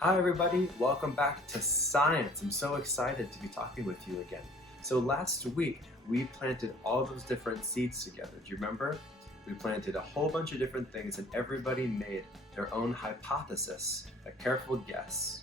Hi everybody, welcome back to Science. I'm so excited to be talking with you again. So last week we planted all those different seeds together. Do you remember? We planted a whole bunch of different things and everybody made their own hypothesis, a careful guess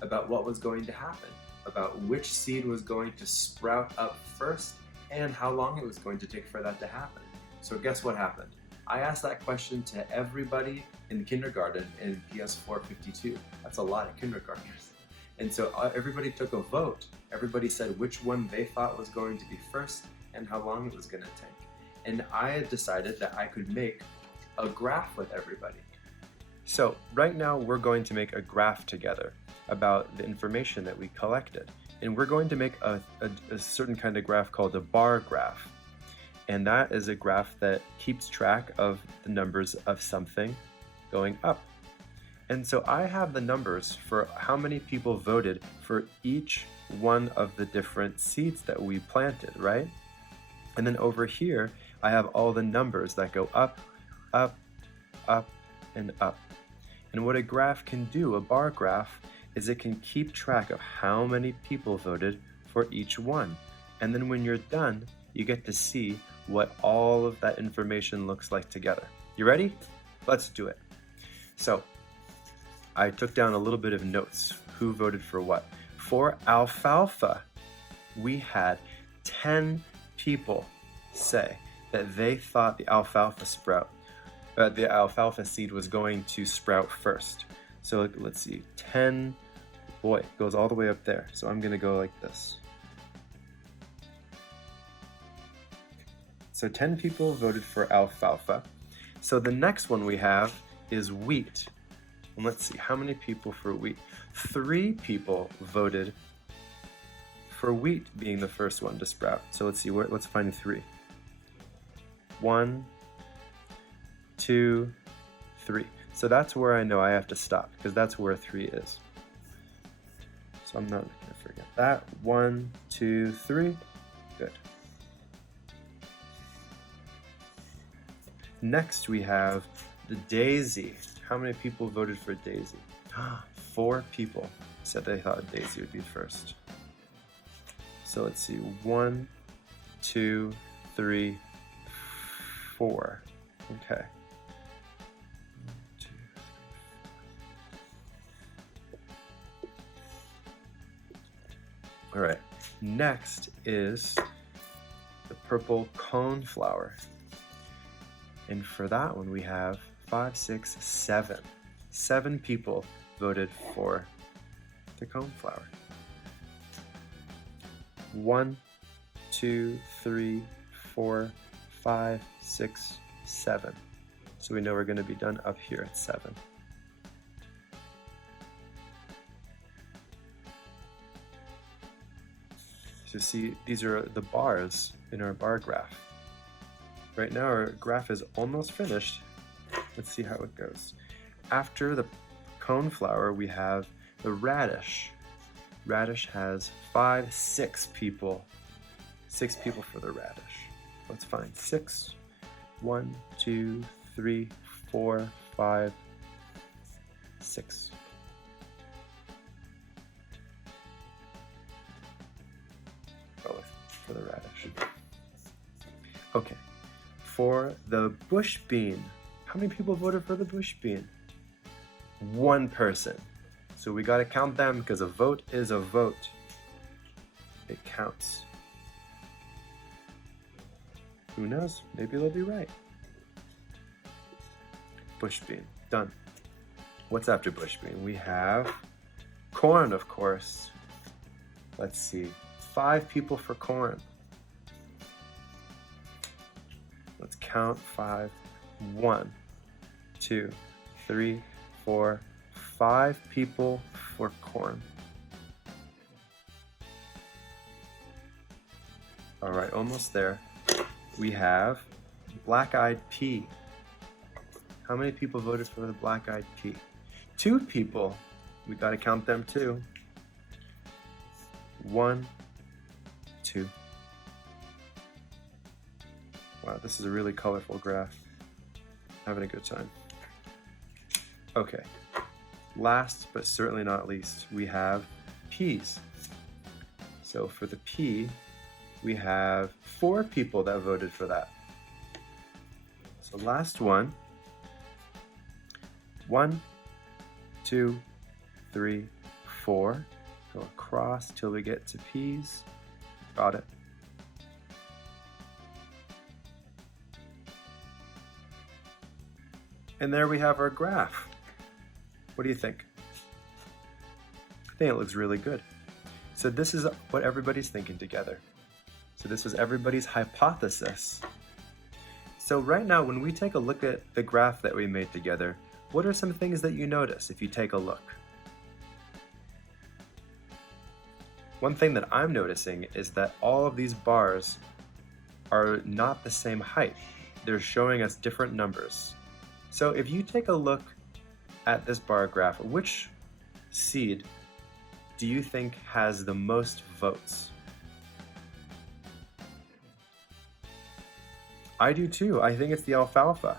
about what was going to happen, about which seed was going to sprout up first and how long it was going to take for that to happen. So guess what happened? I asked that question to everybody in kindergarten in PS 452. That's a lot of kindergartners. And so everybody took a vote. Everybody said which one they thought was going to be first and how long it was going to take. And I decided that I could make a graph with everybody. So right now we're going to make a graph together about the information that we collected. And we're going to make a certain kind of graph called a bar graph. And that is a graph that keeps track of the numbers of something going up. And so I have the numbers for how many people voted for each one of the different seeds that we planted, right? And then over here, I have all the numbers that go up, up, up, and up. And what a graph can do, a bar graph, is it can keep track of how many people voted for each one. And then when you're done, you get to see what all of that information looks like together. You ready? Let's do it. So I took down a little bit of notes. Who voted for what? For alfalfa, we had 10 people say that they thought the alfalfa seed was going to sprout first. So let's see, 10, boy, it goes all the way up there. So I'm gonna go like this. So 10 people voted for alfalfa. So the next one we have is wheat. And let's see, how many people for wheat? 3 people voted for wheat being the first one to sprout. So let's see, let's find 3. 1, 2, 3. So that's where I know I have to stop because that's where 3 is. So I'm not gonna forget that. 1, 2, 3, good. Next we have the daisy. How many people voted for daisy? 4 people said they thought daisy would be first. So let's see, 1, 2, 3, 4. Okay. 1, 2, 3, 4. All right, next is the purple coneflower. And for that one, we have 5, 6, 7. 7 people voted for the coneflower. 1, 2, 3, 4, 5, 6, 7. So we know we're going to be done up here at 7. So see, these are the bars in our bar graph. Right now our graph is almost finished. Let's see how it goes. After the coneflower, we have the radish. Radish has 5, 6 people. 6 people for the radish. Let's find 6. 1, 2, 3, 4, 5, 6. For the radish. Okay. For the bush bean, how many people voted for the bush bean? 1 person. So we gotta count them because a vote is a vote. It counts. Who knows? Maybe they'll be right. Bush bean, done. What's after bush bean? We have corn, of course. Let's see, 5 people for corn. Let's count 5. 1, 2, 3, 4, 5 people for corn. All right, almost there. We have black-eyed pea. How many people voted for the black-eyed pea? 2 people. We gotta count them too. 1, 2. Wow, this is a really colorful graph. Having a good time. Okay, last but certainly not least, we have peas. So for the pea, we have 4 people that voted for that. So last one. 1, 2, 3, 4. Go across till we get to peas. Got it. And there we have our graph. What do you think? I think it looks really good. So this is what everybody's thinking together. So this was everybody's hypothesis. So right now, when we take a look at the graph that we made together, what are some things that you notice if you take a look? One thing that I'm noticing is that all of these bars are not the same height. They're showing us different numbers. So if you take a look at this bar graph, which seed do you think has the most votes? I do too. I think it's the alfalfa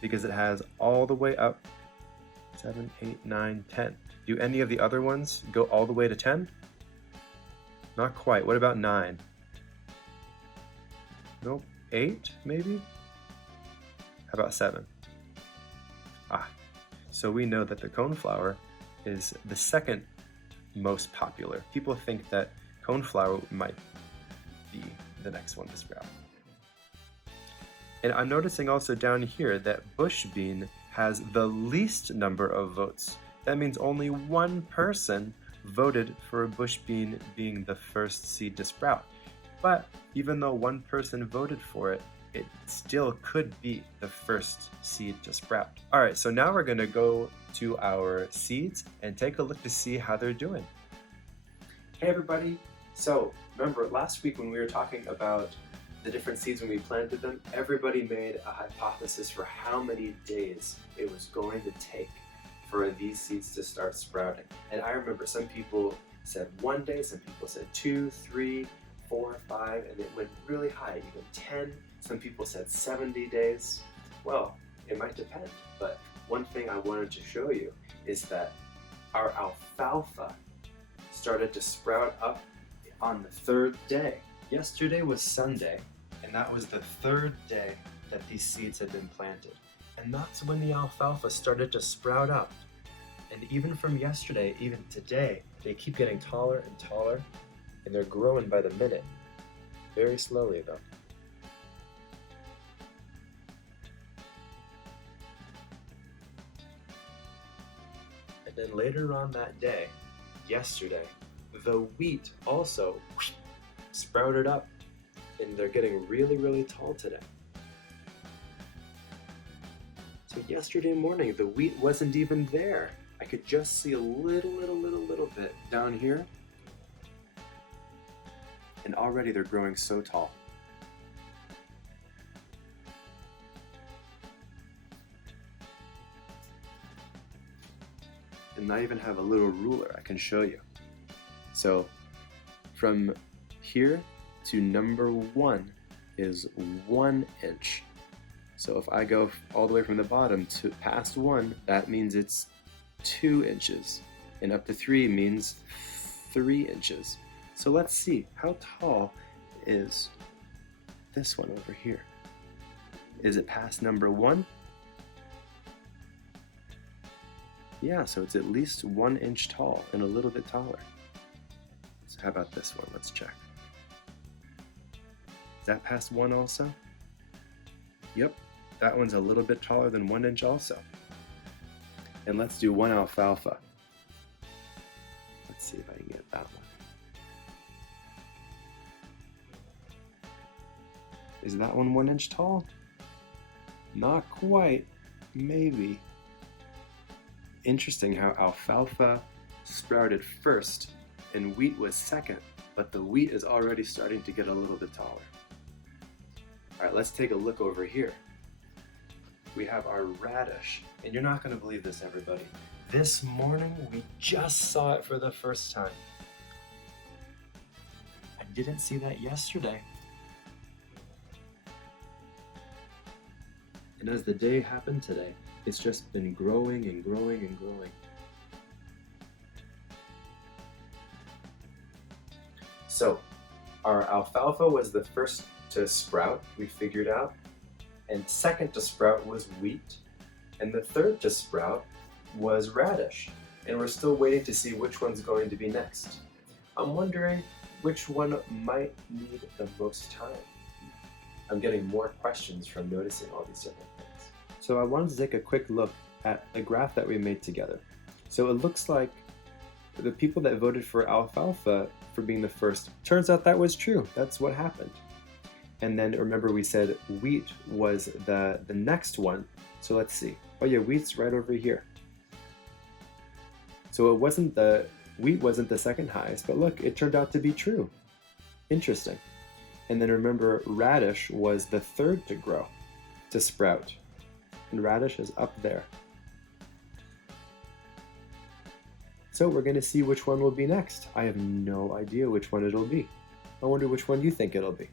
because it has all the way up 7, 8, 9, 10. Do any of the other ones go all the way to 10? Not quite. What about 9? Nope. 8 maybe? How about 7? So we know that the coneflower is the second most popular. People think that coneflower might be the next one to sprout. And I'm noticing also down here that bush bean has the least number of votes. That means only one person voted for a bush bean being the first seed to sprout. But even though one person voted for it, it still could be the first seed to sprout. All right, so now we're gonna go to our seeds and take a look to see how they're doing. Hey everybody, so remember last week when we were talking about the different seeds when we planted them, everybody made a hypothesis for how many days it was going to take for these seeds to start sprouting. And I remember some people said 1 day, some people said 2, 3, 4, 5, and it went really high, even 10. Some people said 70 days. Well, it might depend, but one thing I wanted to show you is that our alfalfa started to sprout up on the 3rd day. Yesterday was Sunday, and that was the 3rd day that these seeds had been planted. And that's when the alfalfa started to sprout up. And even from yesterday, even today, they keep getting taller and taller, and they're growing by the minute. Very slowly though. And then later on that day, yesterday, the wheat also sprouted up, and they're getting really, really tall today. So yesterday morning, the wheat wasn't even there. I could just see a little bit down here. And already they're growing so tall. And I even have a little ruler I can show you. So from here to number 1 is 1 inch. So if I go all the way from the bottom to past 1, that means it's 2 inches. And up to 3 means 3 inches. So let's see, how tall is this one over here? Is it past number 1? Yeah, so it's at least 1 inch tall and a little bit taller. So how about this one? Let's check. Is that past 1 also? Yep, that one's a little bit taller than 1 inch also. And let's do 1 alfalfa. Let's see if I can get that one. Is that one 1 inch tall? Not quite, maybe. Interesting how alfalfa sprouted first and wheat was second, but the wheat is already starting to get a little bit taller. All right, let's take a look over here. We have our radish, and you're not going to believe this, everybody. This morning, we just saw it for the first time. I didn't see that yesterday. And as the day happened today, it's just been growing and growing and growing. So, our alfalfa was the first to sprout, we figured out, and second to sprout was wheat, and the third to sprout was radish, and we're still waiting to see which one's going to be next. I'm wondering which one might need the most time. I'm getting more questions from noticing all these different things. So I wanted to take a quick look at a graph that we made together. So it looks like the people that voted for alfalfa for being the first, turns out that was true. That's what happened. And then remember we said wheat was the next one. So let's see. Oh yeah, wheat's right over here. So wheat wasn't the second highest, but look, it turned out to be true. Interesting. And then remember, radish was the third to grow, to sprout. And radish is up there. So we're going to see which one will be next. I have no idea which one it'll be. I wonder which one you think it'll be.